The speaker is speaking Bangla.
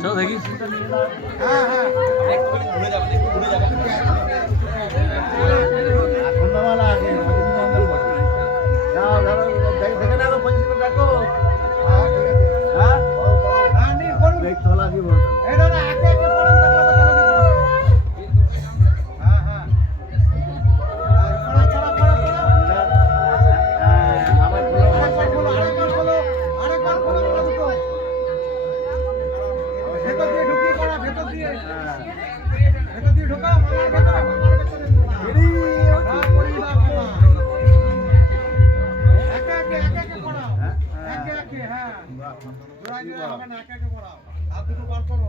চলো দেখি। হ্যাঁ হ্যাঁ ঘুরে যাবে দেখে না পজিশন দেখো। হ্যাঁ ঠিক আছে। হ্যাঁ হ্যাঁ নি করুন দেখ তোলা কি বলতো এটা না একে একে পড়ুন তারপর তোলা কি করুন। হ্যাঁ হ্যাঁ আরেকবার খোলো দুটো ভেতর দিয়ে ঢুকিয়ে পড়া ভেতর দিয়ে ঢোকা মালার ভেতরে একে একে পড়াও একে একে হ্যাঁ জোড়াই দিলে হবে না একে একে পড়াও হাত দুটো বার করো।